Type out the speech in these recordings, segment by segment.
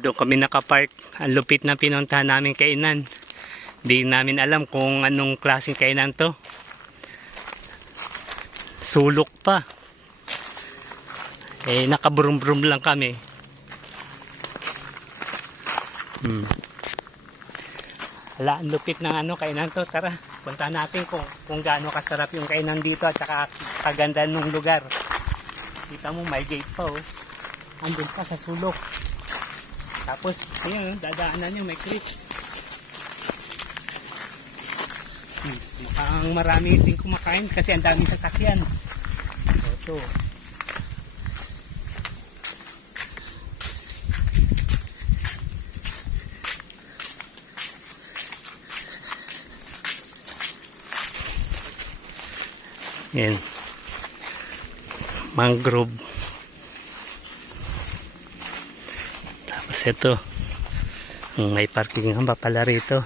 Doon kami nakapark. Ang lupit na pinuntahan namin kainan. Di namin alam kung anong klaseng kainan to. Sulok pa. Eh, nakabrum-brum lang kami. Wala, ang lupit ng kainan to. Tara, punta natin kung gaano kasarap yung kainan dito at saka kaganda ng lugar. Kita mo, may gate pa oh. Andun pa sa sulok. Tapos, ayun, dadaanan nyo, may creek. Mukhang marami din kumakain kasi ang daming sasakyan. Ito. Yan. Mangrove. Tapos ito. May parking nga pala rito.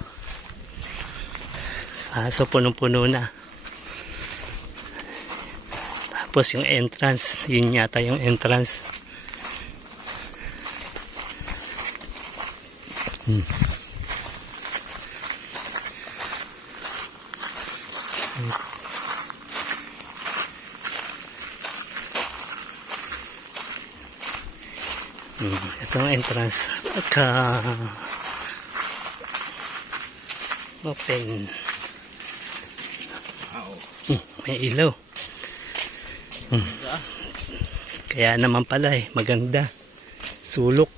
So punong-puno na. Tapos yung entrance, yun yata yung entrance. Ito ang entrance. Open. May ilaw. Kaya naman pala maganda. Sulok.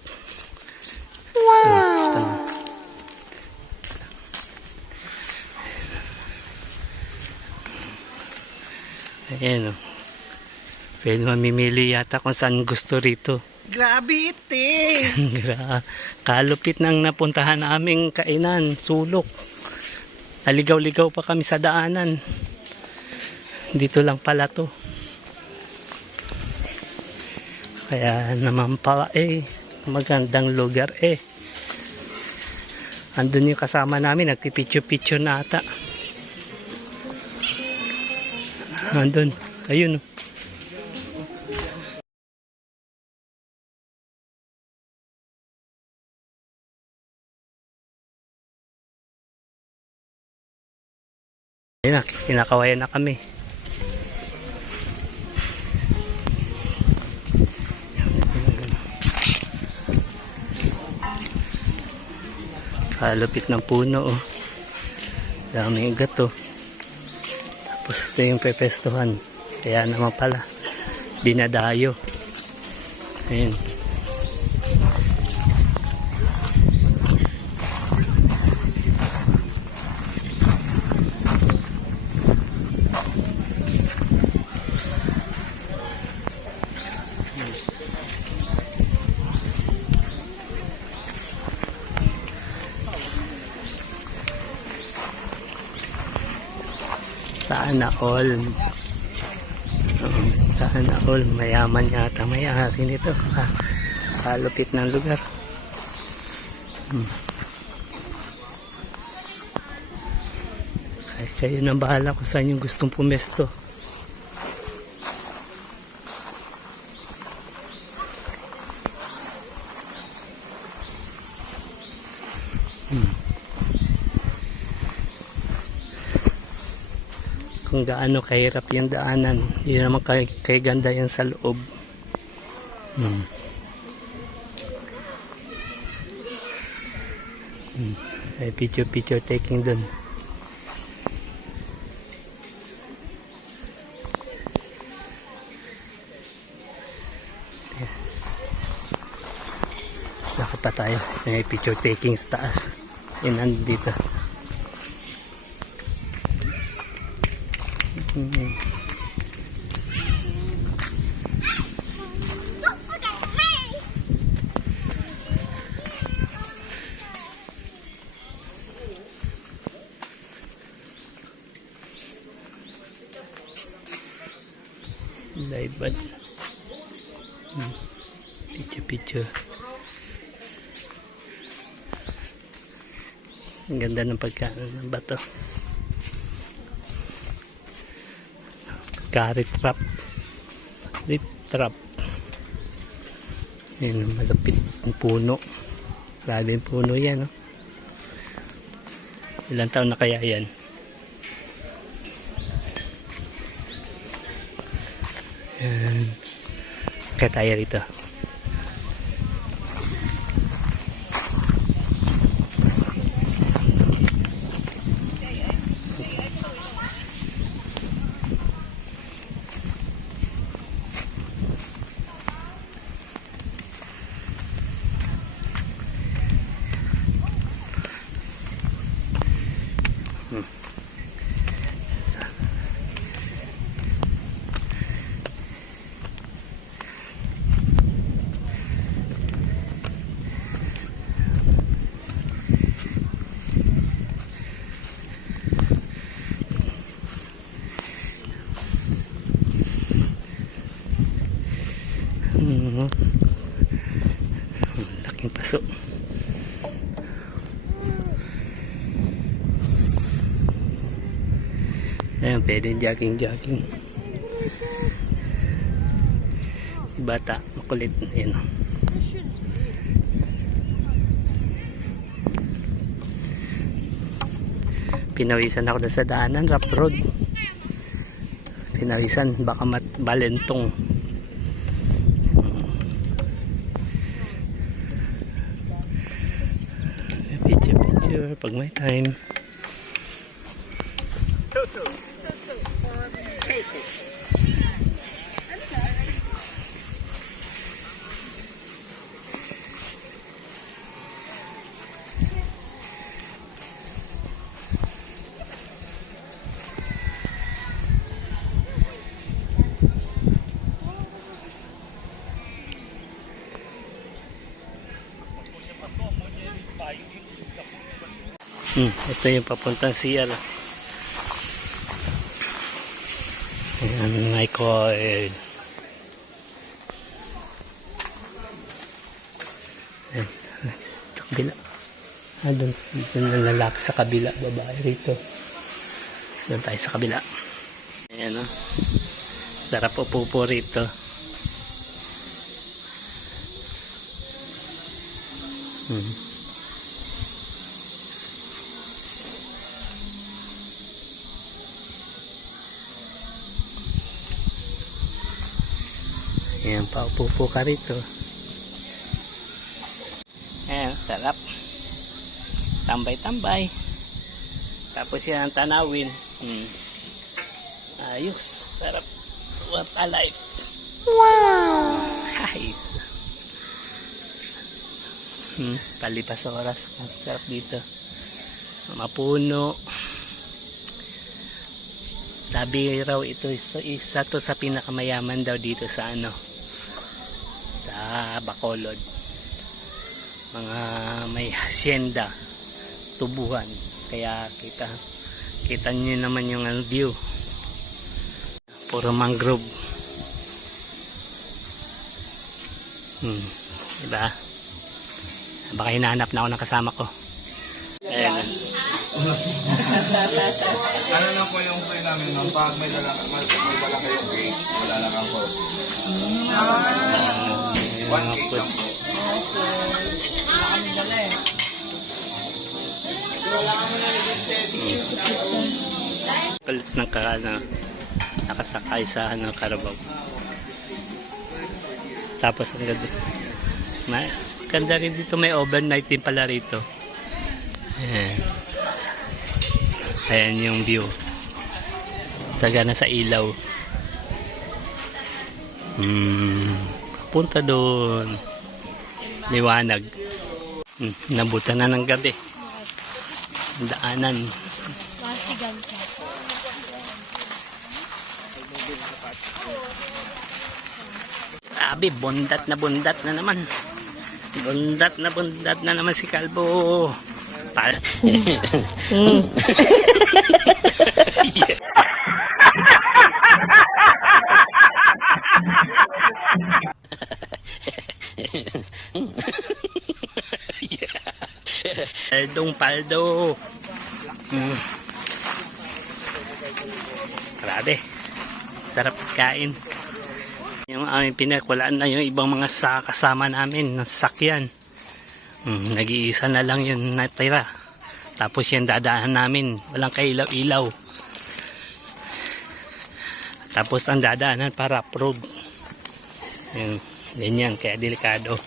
Wow. Ayan oh. Pwede mamimili yata kung saan gusto rito. Grabe ite. Kalupit ng napuntahan naming kainan. Sulok. Naligaw-ligaw pa kami sa daanan. Dito lang pala to. Kaya naman pala magandang lugar Andun yung kasama namin, nagpipicture-picture na ata. Andun, ayun. Ayun na, kinakawayan na kami. Kalupit ng puno daming gato. Tapos ito yung pepestuhan. Kaya naman pala dinadayo. Ayun. Sana all. Sana all. Mayaman yata may-ari nito. Kalupit ng lugar. Kayo na bahala kung saan yung gustong pumesto. Kung gaano kahirap yung daanan, yun naman kay ganda yan sa loob. May picture taking dun. Lakad pa tayo. May picture taking sa taas. Yun nandito. Live bad. Picture. Ang ganda ng pagkaan ng bato. Carrot trap. Lip trap. Yan, malapit ang puno. Grabe yung puno yan, no? Ilang taon na kaya yan? Yan. Kaya tayo rito. Laking paso. Ayan, pwede jogging. Si bata, makulit. Ayan. Pinawisan ako na sa daanan, rough road. Pinawisan, baka balentong. Picture pag may time. Ito yung papuntang CR. Ayan, Michael. Ayan, sa kabila. Doon na lalaki sa kabila, babae rito. Doon tayo sa kabila. Ayan, oh. Sarap upo rito. Ayan, paupo ka rito. Ayan, sarap. Tambay-tambay. Tapos yan ang tanawin. Ayos, sarap. What a life. Wow! Hi! Palipas oras. Sarap dito. Mapuno. Sabi raw ito isa to sa pinakamayaman daw dito sa sa Bacolod. Mga may hacienda, tubuhan. Kaya kita nyo naman yung view. Puro mangrove. Diba? Baka hinahanap na ako ng kasama ko. Ayan. Ano lang po yung free namin nun? Pag may dala kayong cake, wala lang ako. 1 cake lang po. Palit ng nakasakay sa Carabao. Tapos ang ganda rin dito, may overnight din pala rito. Ayan yung view. Sagana sa ilaw. Punta doon. Liwanag. Nabutan na ng gabi. Daanan. Grabe, bundat na naman. Bundat na naman si Kalbo. Paldo. Grabe. Sarap kain. Yung aming pinagwalaan na yung ibang mga kasama namin ng sasakyan. Nag-iisa na lang yun natira. Tapos yan dadaanan namin. Walang kailaw-ilaw. Tapos ang dadaanan para road. Yan, ganyan, kaya delikado.